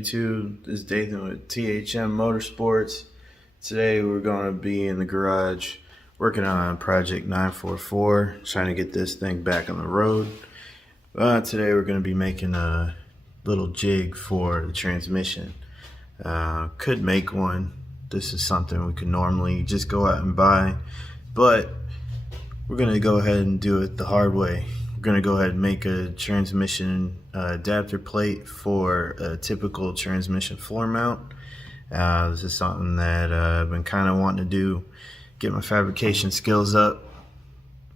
YouTube? This is Dathan with THM Motorsports. Today we're going to be in the garage working on Project 944, trying to get this thing back on the road. Today we're going to be making a little jig for the transmission. Could make one. This is something we could normally just go out and buy, but we're going to go ahead and do it the hard way. We're going to go ahead and make a transmission adapter plate for a typical transmission floor mount. This is something that I've been kind of wanting to do, get my fabrication skills up,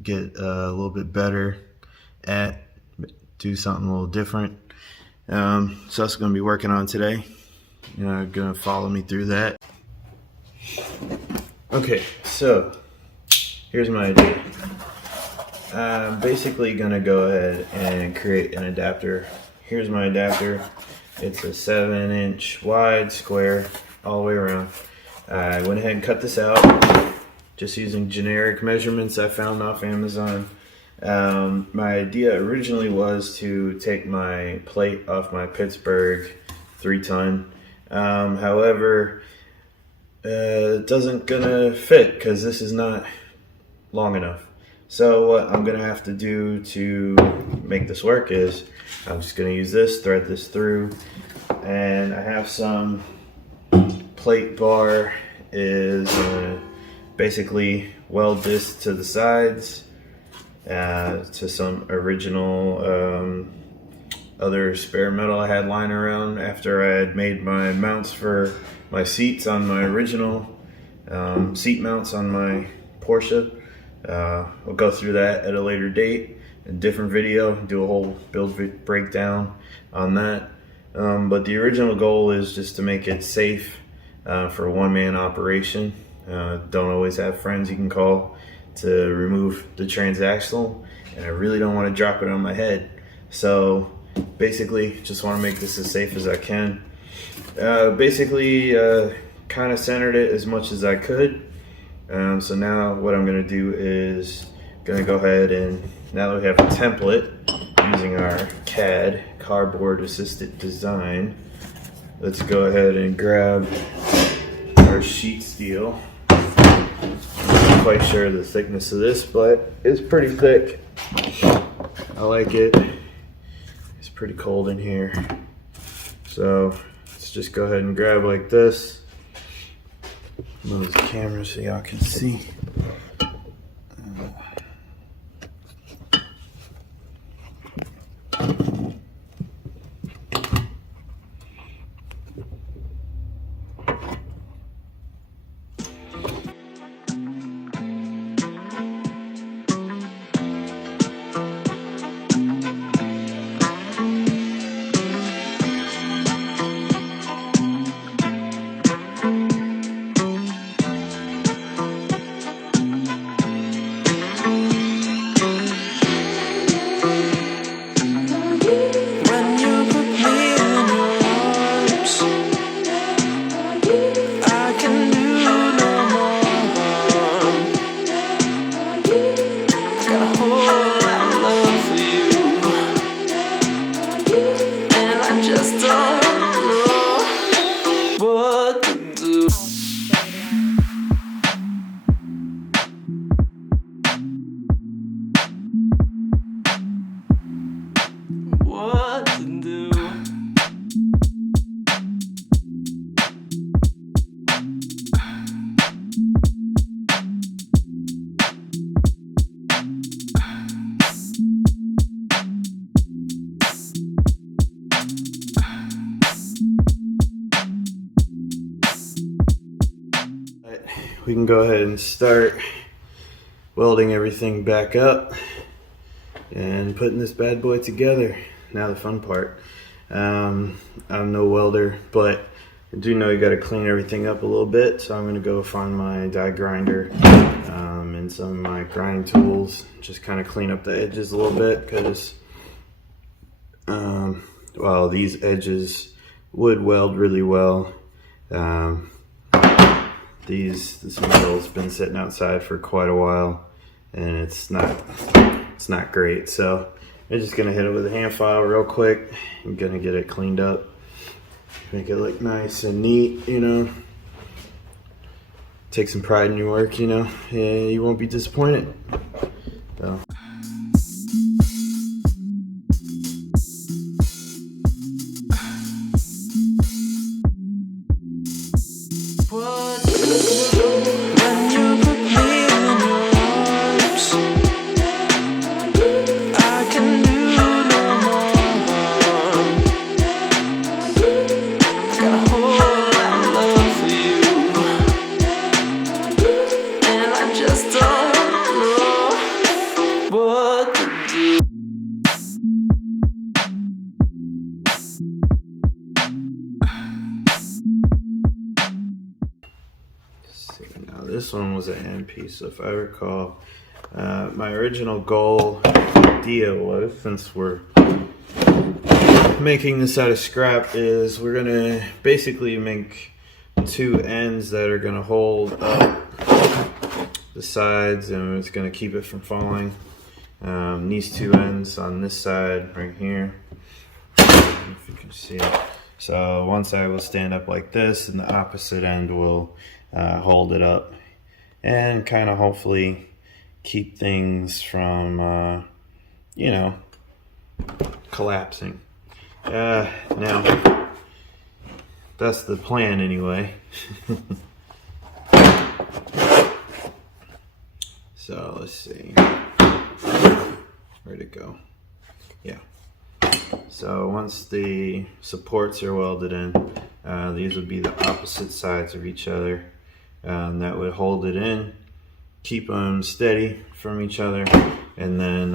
get a little bit better at, do something a little different. So that's what I'm going to be working on today. You're going to follow me through that. Okay, so here's my idea. I'm basically going to go ahead and create an adapter. Here's my adapter. It's a 7-inch wide square all the way around. I went ahead and cut this out just using generic measurements I found off Amazon. My idea originally was to take my plate off my Pittsburgh 3-ton. However, it doesn't gonna fit because this is not long enough. So what I'm gonna have to do to make this work is I'm just gonna use this, thread this through, and I have some plate bar is basically weld this to the sides to some original other spare metal I had lying around after I had made my mounts for my seats on my original seat mounts on my Porsche. We'll go through that at a later date, a different video, do a whole build breakdown on that. But the original goal is just to make it safe for a one-man operation. Don't always have friends you can call to remove the transaxle, and I really don't want to drop it on my head. So basically, just want to make this as safe as I can. Basically, kind of centered it as much as I could. So now what I'm going to do is going to go ahead and, now that we have a template using our CAD, cardboard assisted design, let's go ahead and grab our sheet steel. I'm not quite sure the thickness of this, but it's pretty thick. I like it. It's pretty cold in here. So let's just go ahead and grab like this. Move the camera so y'all can see. We can go ahead and start welding everything back up and putting this bad boy together. Now the fun part. I'm no welder, but I do know you got to clean everything up a little bit, so I'm going to go find my die grinder and some of my grind tools, just kind of clean up the edges a little bit, because well, these edges would weld really well. This metal's been sitting outside for quite a while, and it's not great. So I'm just gonna hit it with a hand file real quick. I'm gonna get it cleaned up. make it look nice and neat, you know. Take some pride in your work, you know. Yeah, you won't be disappointed. So. Now this one was an end piece, so if I recall, my original goal idea was, since we're making this out of scrap, is we're gonna basically make two ends that are gonna hold up the sides, and it's gonna keep it from falling. These two ends on this side right here, if you can see it. So one side will stand up like this, and the opposite end will hold it up and kind of hopefully keep things from, you know, collapsing. Now, that's the plan anyway. So let's see. Where'd it go? Yeah. So once the supports are welded in, these would be the opposite sides of each other. That would hold it in, keep them steady from each other, and then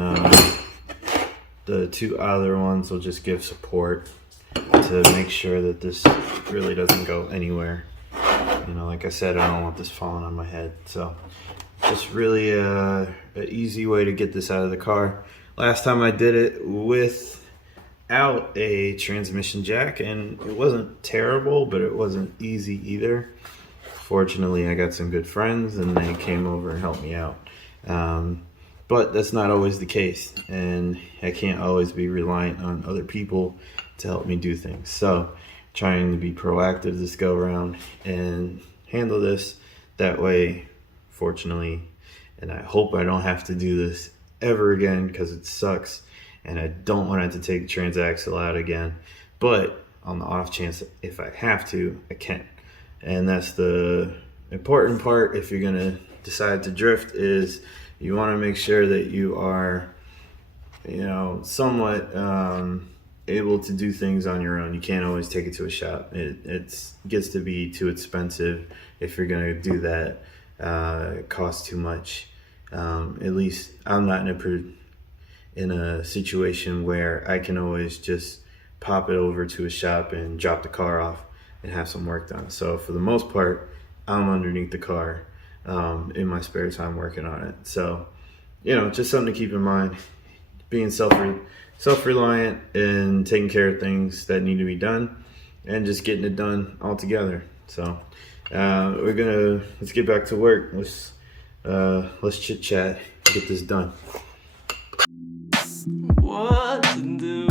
the two other ones will just give support to make sure that this really doesn't go anywhere. You know, like I said, I don't want this falling on my head. So just really an easy way to get this out of the car. Last time I did it without a transmission jack, and it wasn't terrible, but it wasn't easy either. Fortunately, I got some good friends and they came over and helped me out. But that's not always the case, and I can't always be reliant on other people to help me do things. So trying to be proactive this go around and handle this that way, fortunately. And I hope I don't have to do this ever again, because it sucks and I don't want to have to take the transaxle out again. But on the off chance, if I have to, I can. And that's the important part if you're gonna decide to drift, is you want to make sure that you are, you know, somewhat able to do things on your own. You can't always take it to a shop. It gets to be too expensive if you're gonna do that. It costs too much. At least I'm not in a situation where I can always just pop it over to a shop and drop the car off and have some work done. So for the most part, I'm underneath the car in my spare time working on it. So, you know, just something to keep in mind, being self-reliant and taking care of things that need to be done and just getting it done all together. So let's get back to work. Let's chit chat, get this done. What to do?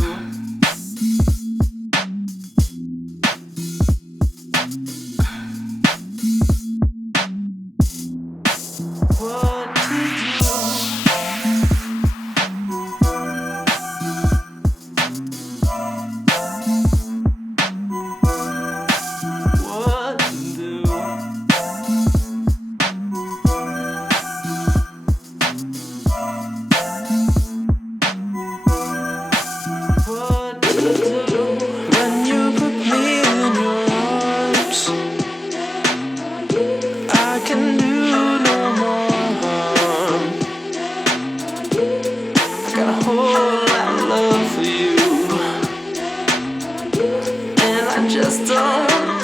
Just don't